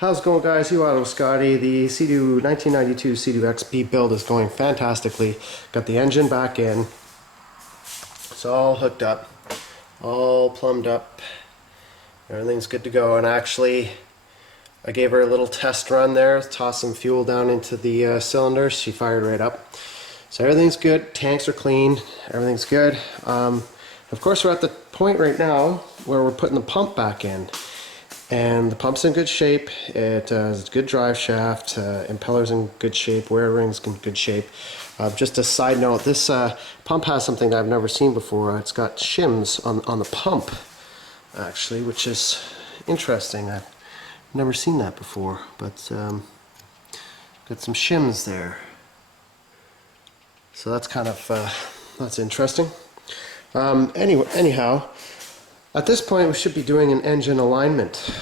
How's it going, guys? You Auto Scotty. The Sea-Doo 1992 Sea-Doo XP build is going fantastically. Got the engine back in. It's all hooked up, all plumbed up. Everything's good to go. And actually, I gave her a little test run there. Tossed some fuel down into the cylinders. She fired right up. So everything's good. Tanks are clean. Everything's good. Of course, we're at the point right now where we're putting the pump back in. And the pump's in good shape. It has a good drive shaft, impeller's in good shape, wear ring's in good shape. Just a side note, this pump has something I've never seen before. It's got shims on the pump, actually, which is interesting. I've never seen that before, but got some shims there. So that's kind of, that's interesting. Anyhow, at this point, we should be doing an engine alignment,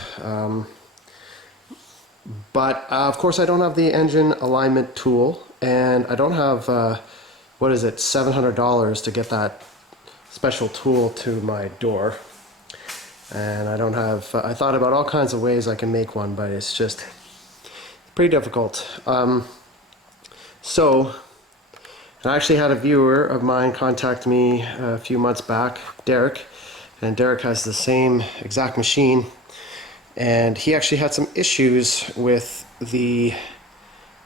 but of course I don't have the engine alignment tool, and I don't have, what is it, $700 to get that special tool to my door, and I don't have, I thought about all kinds of ways I can make one, but it's just pretty difficult. So, I actually had a viewer of mine contact me a few months back, Derek. And Derek has the same exact machine, and he actually had some issues with the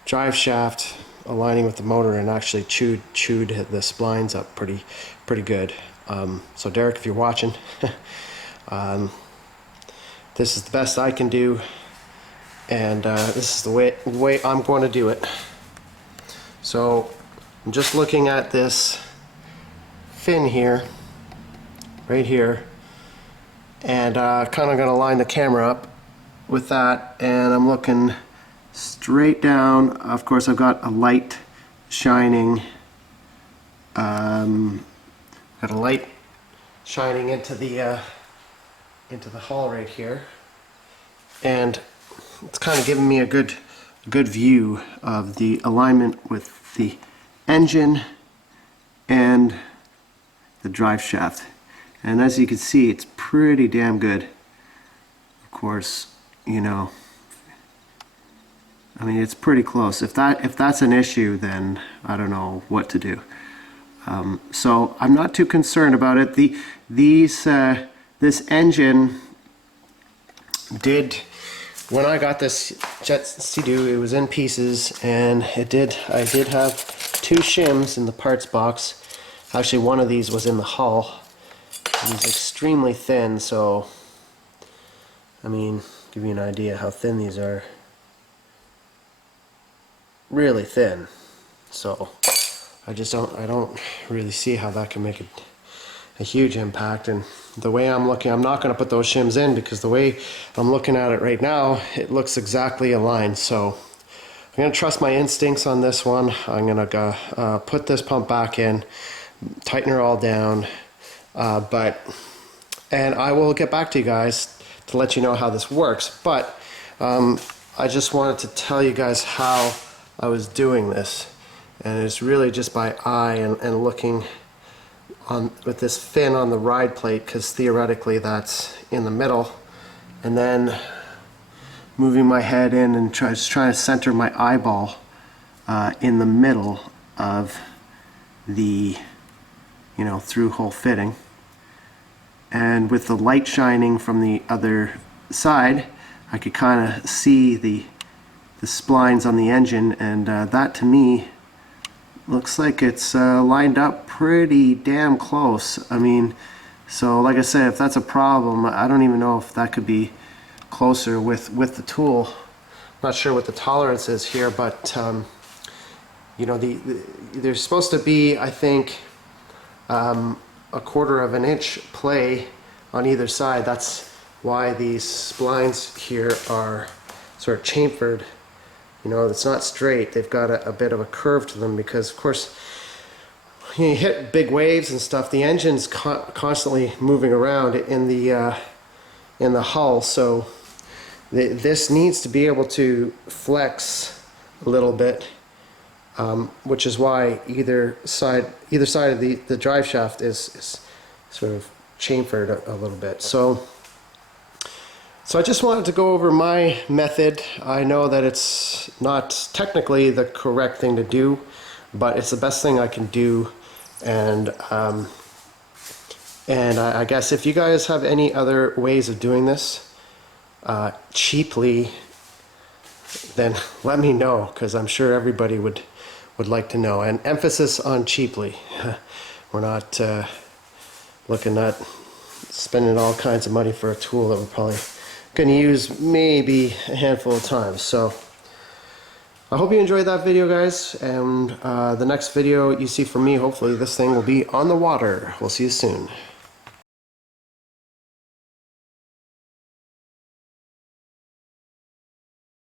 drive shaft aligning with the motor, and actually chewed the splines up pretty good. So Derek, if you're watching, this is the best I can do, and this is the way I'm going to do it. So I'm just looking at this fin here, right here, and kind of going to line the camera up with that, and I'm looking straight down. Of course, I've got a light shining, got a light shining into the hull right here, and it's kind of giving me a good view of the alignment with the engine and the drive shaft. And as you can see, it's pretty damn good. Of course, you know, I mean, it's pretty close. If that's an issue, then I don't know what to do. So I'm not too concerned about it. This engine did, when I got this Jet Sea-Doo, it was in pieces, and I did have two shims in the parts box. Actually, one of these was in the hull. It's extremely thin, so I mean, give you an idea how thin these are. Really thin. So I don't really see how that can make a huge impact. And the way I'm looking, I'm not going to put those shims in, because the way I'm looking at it right now, it looks exactly aligned. So I'm going to trust my instincts on this one. I'm going to put this pump back in, tighten her all down. And I will get back to you guys to let you know how this works, but I just wanted to tell you guys how I was doing this, and it's really just by eye and looking on with this fin on the ride plate, because theoretically that's in the middle, and then moving my head in and just trying to center my eyeball in the middle of the, you know, through hole fitting. And with the light shining from the other side, I could kind of see the splines on the engine, and that to me looks like it's lined up pretty damn close. I mean, so like I said, if that's a problem, I don't even know if that could be closer with the tool. I'm not sure what the tolerance is here, but you know, there's supposed to be, I think, a 1/4 of an inch play on either side. That's why these splines here are sort of chamfered. You know, it's not straight. They've got a bit of a curve to them, because of course when you hit big waves and stuff, the engine's constantly moving around in the hull, so this needs to be able to flex a little bit. Which is why either side of the drive shaft is sort of chamfered a little bit. So So I just wanted to go over my method. I know that it's not technically the correct thing to do, but it's the best thing I can do. And I guess if you guys have any other ways of doing this cheaply, then let me know, because I'm sure everybody would like to know. And emphasis on cheaply. We're not looking at spending all kinds of money for a tool that we're probably going to use maybe a handful of times. So I hope you enjoyed that video, guys, and the next video you see from me, hopefully this thing will be on the water. We'll see you soon.